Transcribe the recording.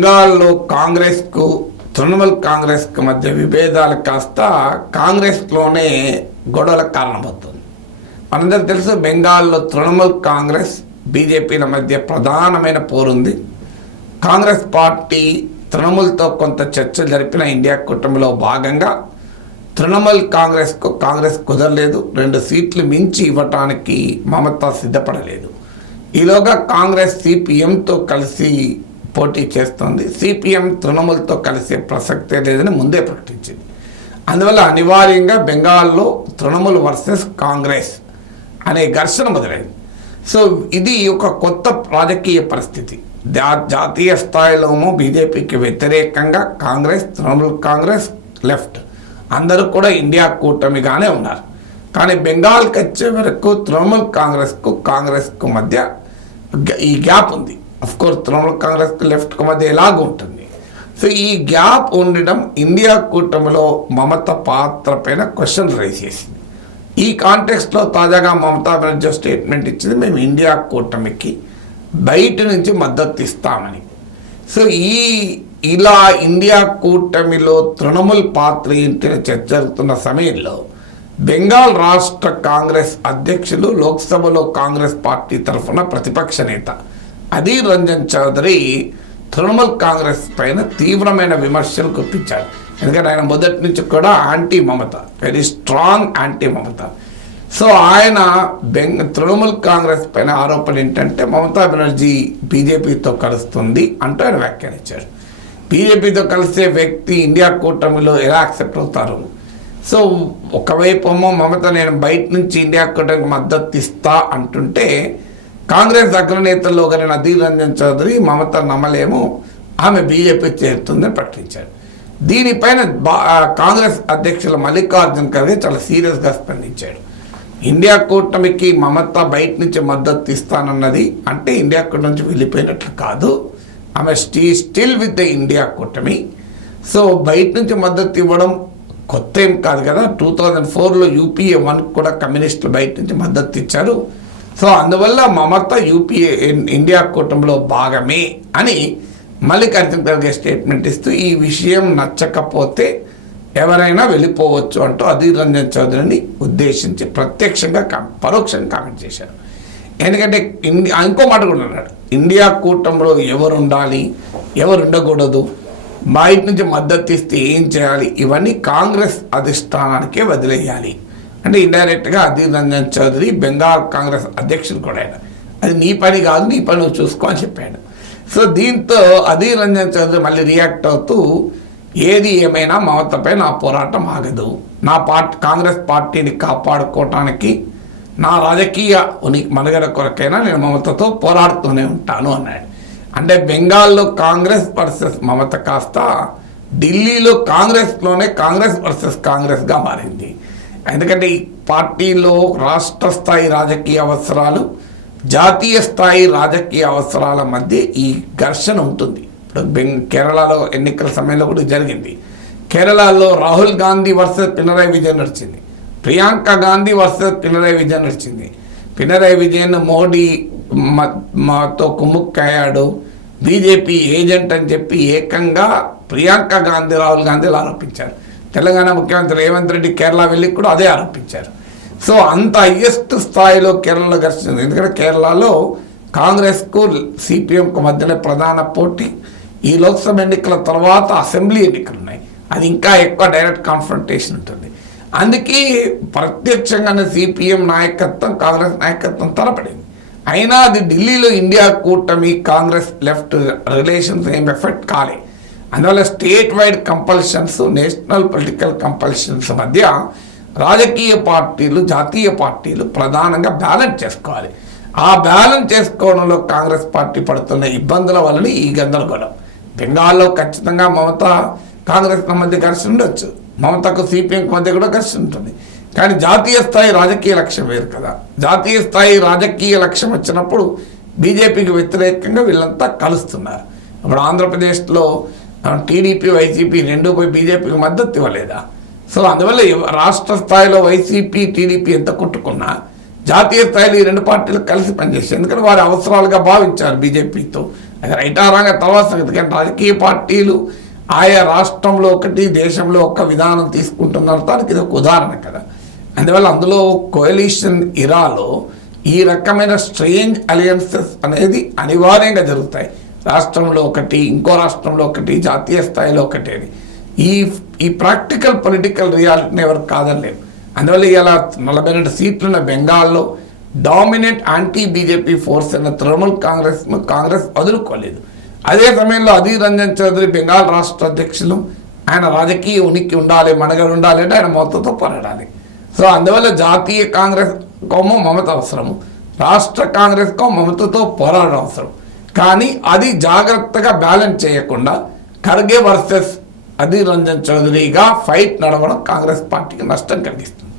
బెంగాల్లో కాంగ్రెస్కు తృణమూల్ కాంగ్రెస్కు మధ్య విభేదాలు కాస్త కాంగ్రెస్లోనే గొడవలకు కారణమవుతుంది. మనందరికీ తెలుసు, బెంగాల్లో తృణమూల్ కాంగ్రెస్ బీజేపీల మధ్య ప్రధానమైన పోరుంది. కాంగ్రెస్ పార్టీ తృణమూల్తో కొంత చర్చలు జరిపిన ఇండియా కూటమిలో భాగంగా తృణమూల్ కాంగ్రెస్ కుదరలేదు. 2 సీట్లు మించి ఇవ్వటానికి మమతా సిద్ధపడలేదు. ఈలోగా కాంగ్రెస్ సిపిఎంతో కలిసి పోటీ చేస్తుంది. సిపిఎం తృణమూల్తో కలిసే ప్రసక్తే లేదని ముందే ప్రకటించింది. అందువల్ల అనివార్యంగా బెంగాల్లో తృణమూల్ వర్సెస్ కాంగ్రెస్ అనే ఘర్షణ మొదలైంది. సో ఇది ఒక కొత్త రాజకీయ పరిస్థితి. జాతీయ స్థాయిలోమో బీజేపీకి వ్యతిరేకంగా తృణమూల్ కాంగ్రెస్, లెఫ్ట్ అందరూ కూడా ఇండియా కూటమిగానే ఉన్నారు. కానీ బెంగాల్కి వచ్చే వరకు తృణమూల్ కాంగ్రెస్కు మధ్య ఈ గ్యాప్ ఉంది. అఫ్కోర్స్ తృణమూల్ కాంగ్రెస్కు లెఫ్ట్కు మధ్య ఎలాగూ ఉంటుంది. సో ఈ గ్యాప్ ఉండడం ఇండియా కూటమిలో మమత పాత్ర పైన క్వశ్చన్ రైజ్ చేసింది. ఈ కాంటెక్స్ట్లో తాజాగా మమతా బెనర్జీ స్టేట్మెంట్ ఇచ్చింది, మేము ఇండియా కూటమికి బయట నుంచి మద్దతు ఇస్తామని. సో ఇలా ఇండియా కూటమిలో తృణమూల్ పాత్ర ఏంటిన చర్చ జరుగుతున్న సమయంలో బెంగాల్ రాష్ట్ర కాంగ్రెస్ అధ్యక్షులు, లోక్సభలో కాంగ్రెస్ పార్టీ తరఫున ప్రతిపక్ష నేత అధీర్ రంజన్ చౌదరి తృణమూల్ కాంగ్రెస్ పైన తీవ్రమైన విమర్శలు గుప్పించారు. ఎందుకంటే ఆయన మొదటి నుంచి కూడా యాంటీ మమత, వెరీ స్ట్రాంగ్ యాంటీ మమత. సో ఆయన తృణమూల్ కాంగ్రెస్ పైన ఆరోపణ ఏంటంటే మమతా బెనర్జీ బీజేపీతో కలుస్తుంది అంటూ ఆయన వ్యాఖ్యానించారు. బీజేపీతో కలిసే వ్యక్తి ఇండియా కూటమిలో ఎలా యాక్సెప్ట్ అవుతారు? సో ఒకవైపు మమత నేను బయట నుంచి ఇండియా కూటమికి మద్దతు ఇస్తా అంటుంటే, కాంగ్రెస్ అగ్రనేతల్లో ఒకరైన అధీర్ రంజన్ చౌదరి మమత నమ్మలేము, ఆమె బీజేపీ చేరుతుందని ప్రకటించారు. దీనిపైన కాంగ్రెస్ అధ్యక్షులు మల్లికార్జున్ ఖర్గే చాలా సీరియస్గా స్పందించాడు. ఇండియా కూటమికి మమత బయట నుంచి మద్దతు ఇస్తానన్నది అంటే ఇండియా కూటమి నుంచి వెళ్ళిపోయినట్లు కాదు, ఆమె స్టిల్ విత్ ద ఇండియా కూటమి. సో బయట నుంచి మద్దతు ఇవ్వడం కొత్త ఏం కాదు కదా. 2004లో యూపీఏ 1 కూడా కమ్యూనిస్టులు బయట నుంచి మద్దతు ఇచ్చారు. సో అందువల్ల మమత ఇండియా కూటమిలో భాగమే అని మల్లికార్జున్ ఖర్గే స్టేట్మెంట్ ఇస్తూ ఈ విషయం నచ్చకపోతే ఎవరైనా వెళ్ళిపోవచ్చు అంటూ అధీర్ రంజన్ చౌదరిని ఉద్దేశించి ప్రత్యక్షంగా పరోక్షంగా కామెంట్ చేశారు. ఎందుకంటే ఇంకో మాట కూడా అన్నాడు, ఇండియా కూటమిలో ఎవరు ఉండాలి, ఎవరు ఉండకూడదు, బయట నుంచి మద్దతు ఇస్తే ఏం చేయాలి, ఇవన్నీ కాంగ్రెస్ అధిష్టానానికే వదిలేయాలి అంటే ఇండైరెక్ట్గా అధీర్ రంజన్ చౌదరి బెంగాల్ కాంగ్రెస్ అధ్యక్షుడు కూడా ఆయన, అది నీ పని కాదు, నీ పని నువ్వు చూసుకో అని చెప్పాడు. సో దీంతో అధీర్ రంజన్ చౌదరి మళ్ళీ రియాక్ట్ అవుతూ, ఏది ఏమైనా మమతపై నా పోరాటం ఆగదు, నా కాంగ్రెస్ పార్టీని కాపాడుకోవటానికి నా రాజకీయ మనుగడ కొరకైనా నేను మమతతో పోరాడుతూనే ఉంటాను అన్నాడు. అంటే బెంగాల్లో కాంగ్రెస్ వర్సెస్ మమత కాస్త ఢిల్లీలో కాంగ్రెస్లోనే కాంగ్రెస్ వర్సెస్ కాంగ్రెస్గా మారింది. ఎందుకంటే ఈ పార్టీలో రాష్ట్ర స్థాయి రాజకీయ అవసరాలు, జాతీయ స్థాయి రాజకీయ అవసరాల మధ్య ఈ ఘర్షణ ఉంటుంది. ఇప్పుడు కేరళలో ఎన్నికల సమయంలో కూడా జరిగింది. కేరళలో రాహుల్ గాంధీ వర్సెస్ పినరాయి విజయన్ నడిచింది, ప్రియాంక గాంధీ వర్సెస్ పినరాయి విజయన్ నడిచింది. పినరాయి విజయన్ మోడీ మాతో కుమ్ముక్కయ్యాడు, బీజేపీ ఏజెంట్ అని చెప్పి ఏకంగా ప్రియాంక గాంధీ రాహుల్ గాంధీలు ఆరోపించారు. తెలంగాణ ముఖ్యమంత్రి రేవంత్ రెడ్డి కేరళ వెళ్ళి కూడా అదే ఆరోపించారు. సో అంత హైయెస్ట్ స్థాయిలో కేరళలో ఘర్షణ. ఎందుకంటే కేరళలో కాంగ్రెస్కు సిపిఎంకు మధ్యన ప్రధాన పోటీ. ఈ లోక్సభ ఎన్నికల తర్వాత అసెంబ్లీ ఎన్నికలు ఉన్నాయి, అది ఇంకా ఎక్కువ డైరెక్ట్ కాన్ఫ్రంటేషన్ ఉంటుంది. అందుకే ప్రత్యక్షంగానే సిపిఎం నాయకత్వం కాంగ్రెస్ నాయకత్వం తలపడింది. అయినా అది ఢిల్లీలో ఇండియా కూటమి కాంగ్రెస్ లెఫ్ట్ రిలేషన్స్ ఏం ఎఫెక్ట్ కాలే. అందువల్ల state wide compulsions, national political compulsions మధ్య రాజకీయ పార్టీలు, జాతీయ పార్టీలు ప్రధానంగా బ్యాలెన్స్ చేసుకోవాలి. ఆ బ్యాలెన్స్ చేసుకోవడంలో కాంగ్రెస్ పార్టీ పడుతున్న ఇబ్బందుల వలన ఈ గందరగోళం. బెంగాల్లో ఖచ్చితంగా మమత కాంగ్రెస్ మధ్య ఘర్షణ ఉండొచ్చు, మమతకు సిపిఎంకి మధ్య కూడా ఘర్షణ ఉంటుంది. కానీ జాతీయ స్థాయి రాజకీయ లక్ష్యం వేరు కదా. జాతీయ స్థాయి రాజకీయ లక్ష్యం వచ్చినప్పుడు బీజేపీకి వ్యతిరేకంగా వీళ్ళంతా కలుస్తున్నారు. ఇప్పుడు ఆంధ్రప్రదేశ్లో టీడీపీ, వైసీపీ రెండు పోయి బీజేపీకి మద్దతు ఇవ్వలేదా? సో అందువల్ల రాష్ట్ర స్థాయిలో వైసీపీ, టీడీపీ ఎంత కొట్టుకున్నా జాతీయ స్థాయిలో ఈ రెండు పార్టీలు కలిసి పనిచేసాయి. ఎందుకంటే వారి అవసరాలుగా భావించారు బీజేపీతో. అది రైటారాంగ తర్వాత సంగతి. కానీ రాజకీయ పార్టీలు ఆయా రాష్ట్రంలో ఒకటి దేశంలో ఒక విధానం తీసుకుంటున్నారు. దానికి ఇది ఒక ఉదాహరణ కదా. అందువల్ల అందులో కోయలిషన్ ఇరాలో ఈ రకమైన స్ట్రేంజ్ అలయన్సెస్ అనేది అనివార్యంగా జరుగుతాయి. రాష్ట్రంలో ఒకటి, ఇంకో రాష్ట్రంలో ఒకటి, జాతీయ స్థాయిలో ఒకటి అని ఈ ప్రాక్టికల్ పొలిటికల్ రియాలిటీని ఎవరు కాదనలేరు. అందువల్ల ఇలా 42 సీట్లున్న బెంగాల్లో డామినెంట్ యాంటీ బీజేపీ ఫోర్స్ అయిన తృణమూల్ కాంగ్రెస్ వదులుకోలేదు. అదే సమయంలో అధీర్ రంజన్ చౌదరి బెంగాల్ రాష్ట్ర అధ్యక్షులు, ఆయన రాజకీయ ఉనికి ఉండాలి, మనుగడ ఉండాలి అంటే ఆయన మద్దతుతో పోరాడాలి. సో అందువల్ల జాతీయ కాంగ్రెస్ కోమో మమత అవసరము, రాష్ట్ర కాంగ్రెస్ కో మమతతో పోరాడడం అవసరం. కానీ అది జాగ్రత్తగా బ్యాలెన్స్ చేయకుండా ఖర్గే వర్సెస్ అధీర్ రంజన్ చౌదరిగా ఫైట్ నడవడం కాంగ్రెస్ పార్టీకి నష్టం కలిగిస్తుంది.